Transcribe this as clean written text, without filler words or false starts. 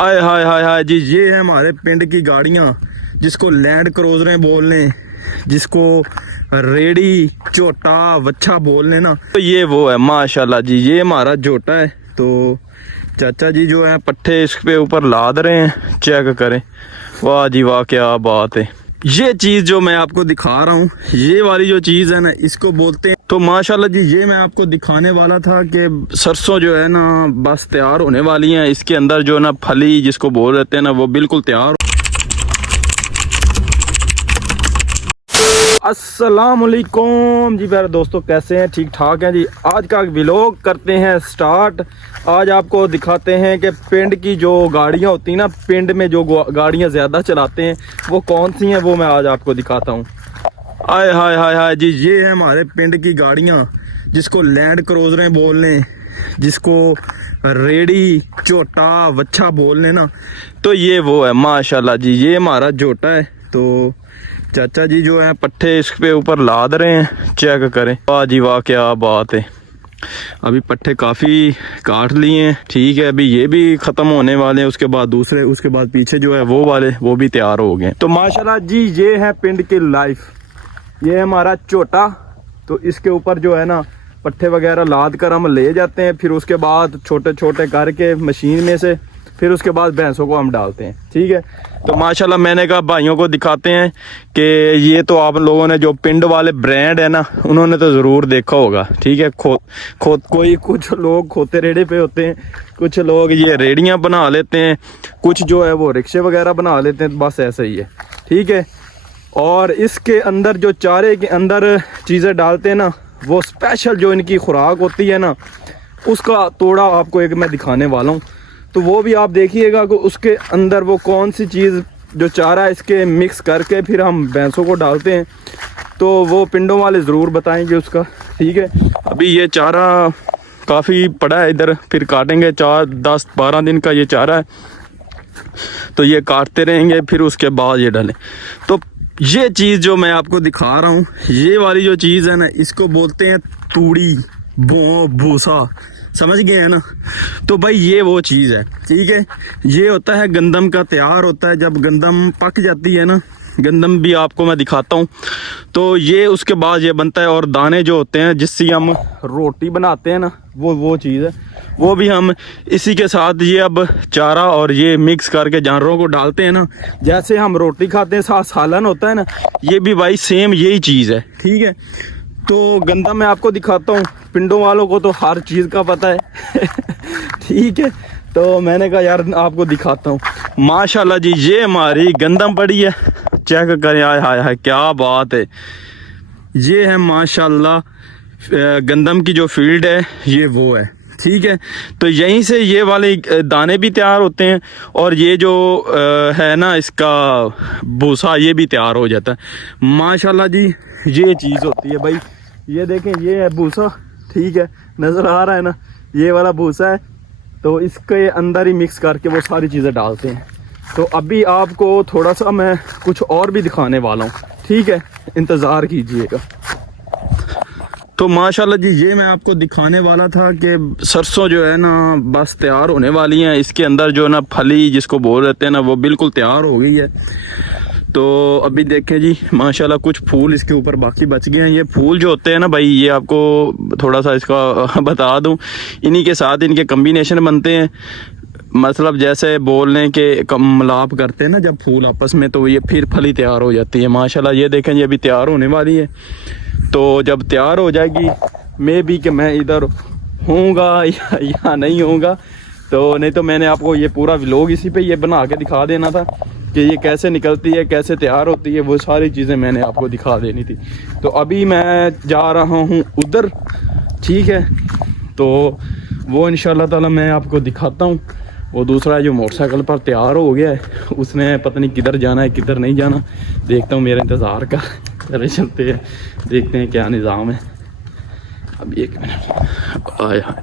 आय हाय हाय हाय जी, ये है हमारे पिंड की गाड़ियाँ जिसको लैंड क्रूजरें बोल लें, जिसको रेडी झोटा वच्छा बोल लें ना, तो ये वो है माशाल्लाह जी। ये हमारा झोटा है। तो चाचा जी जो है पट्टे इसके ऊपर लाद रहे हैं, चेक करें। वाह जी वाह, क्या बात है। ये चीज़ जो मैं आपको दिखा रहा हूँ, ये वाली जो चीज़ है ना, इसको बोलते हैं। तो माशाल्लाह जी, ये मैं आपको दिखाने वाला था कि सरसों जो है ना बस तैयार होने वाली हैं। इसके अंदर जो है ना फली जिसको बोल रहे हैं ना, वो बिल्कुल तैयार। अस्सलामुअलैकुम जी प्यारे दोस्तों, कैसे हैं? ठीक ठाक हैं जी। आज का व्लॉग करते हैं स्टार्ट। आज आपको दिखाते हैं कि पिंड की जो गाड़ियां होती हैं ना, पिंड में जो गाड़ियां ज़्यादा चलाते हैं वो कौन सी हैं, वो मैं आज आपको दिखाता हूं। आय हाय हाय हाय जी, ये है हमारे पिंड की गाड़ियां जिसको लैंड क्रूजरें बोल लें, जिसको रेडी झोटा वच्छा बोल लें ना, तो ये वो है माशाल्लाह जी। ये हमारा झोटा है। तो चाचा जी जो है पट्टे इसके ऊपर लाद रहे हैं, चेक करें। वाह जी वाह, क्या बात है। अभी पट्टे काफ़ी काट लिए हैं, ठीक है। अभी ये भी ख़त्म होने वाले हैं, उसके बाद दूसरे, उसके बाद पीछे जो है वो वाले वो भी तैयार हो गए। तो माशाल्लाह जी, ये है पिंड की लाइफ। ये है हमारा झोटा। तो इसके ऊपर जो है ना पट्टे वगैरह लाद कर हम ले जाते हैं, फिर उसके बाद छोटे छोटे करके मशीन में से, फिर उसके बाद भैंसों को हम डालते हैं, ठीक है। तो माशाल्लाह मैंने कहा भाइयों को दिखाते हैं कि ये तो आप लोगों ने जो पिंड वाले ब्रांड है ना, उन्होंने तो ज़रूर देखा होगा, ठीक है। कोई कुछ लोग खोते रेड़े पे होते हैं, कुछ लोग ये रेड़ियाँ बना लेते हैं, कुछ जो है वो रिक्शे वगैरह बना लेते हैं। बस ऐसा ही है, ठीक है। और इसके अंदर जो चारे के अंदर चीज़ें डालते हैं ना, वो स्पेशल जो इनकी खुराक होती है ना, उसका तोड़ा आपको एक मैं दिखाने वाला हूँ। तो वो भी आप देखिएगा कि उसके अंदर वो कौन सी चीज़ जो चारा इसके मिक्स करके फिर हम भैंसों को डालते हैं, तो वो पिंडों वाले ज़रूर बताएंगे उसका, ठीक है। अभी ये चारा काफ़ी पड़ा है इधर, फिर काटेंगे। 4-10-12 दिन का ये चारा है, तो ये काटते रहेंगे, फिर उसके बाद ये डालें। तो ये चीज़ जो मैं आपको दिखा रहा हूँ, ये वाली जो चीज़ है ना, इसको बोलते हैं तूड़ी भूसा, समझ गए हैं ना। तो भाई ये वो चीज़ है, ठीक है। ये होता है गंदम का तैयार होता है, जब गंदम पक जाती है ना, गंदम भी आपको मैं दिखाता हूँ। तो ये उसके बाद ये बनता है, और दाने जो होते हैं जिससे हम रोटी बनाते हैं ना, वो चीज़ है। वो भी हम इसी के साथ ये अब चारा और ये मिक्स करके जानवरों को डालते हैं ना, जैसे हम रोटी खाते हैं साथ सालन होता है ना, ये भी भाई सेम यही चीज़ है, ठीक है। तो गंदम मैं आपको दिखाता हूँ, पिंडों वालों को तो हर चीज़ का पता है ठीक है। तो मैंने कहा यार आपको दिखाता हूँ। माशाल्लाह जी, ये हमारी गंदम पड़ी है, चेक करें। आय हाय हाय, क्या बात है। ये है माशाल्लाह गंदम की जो फील्ड है, ये वो है, ठीक है। तो यहीं से ये वाले दाने भी तैयार होते हैं, और ये जो है ना इसका भूसा, ये भी तैयार हो जाता है। माशाल्लाह जी, ये चीज़ होती है भाई। ये देखें, ये है भूसा, ठीक है, नज़र आ रहा है ना, ये वाला भूसा है। तो इसके अंदर ही मिक्स करके वो सारी चीज़ें डालते हैं। तो अभी आपको थोड़ा सा मैं कुछ और भी दिखाने वाला हूँ, ठीक है, इंतज़ार कीजिएगा। तो माशाल्लाह जी, ये मैं आपको दिखाने वाला था कि सरसों जो है ना बस तैयार होने वाली हैं। इसके अंदर जो ना फली जिसको बोल रहे हैं ना, वो बिल्कुल तैयार हो गई है। तो अभी देखें जी, माशाल्लाह कुछ फूल इसके ऊपर बाकी बच गए हैं। ये फूल जो होते हैं ना भाई, ये आपको थोड़ा सा इसका बता दूं, इन्हीं के साथ इनके कम्बिनेशन बनते हैं। मतलब जैसे बोलने के मिलाप करते हैं ना जब फूल आपस में, तो ये फिर फली तैयार हो जाती है। माशाल्लाह ये देखें, ये अभी तैयार होने वाली है। तो जब तैयार हो जाएगी, मे भी कि मैं इधर होऊंगा या नहीं होऊंगा, तो नहीं तो मैंने आपको ये पूरा व्लॉग इसी पे ये बना के दिखा देना था कि ये कैसे निकलती है, कैसे तैयार होती है, वो सारी चीज़ें मैंने आपको दिखा देनी थी। तो अभी मैं जा रहा हूँ उधर, ठीक है। तो वो इंशाल्लाह ताला मैं आपको दिखाता हूँ। वो दूसरा जो मोटरसाइकिल पर तैयार हो गया है, उसने पता नहीं किधर जाना है किधर नहीं जाना, देखता हूँ, मेरा इंतज़ार का। चले चलते हैं, देखते हैं क्या निज़ाम है। अब 1 मिनट आया।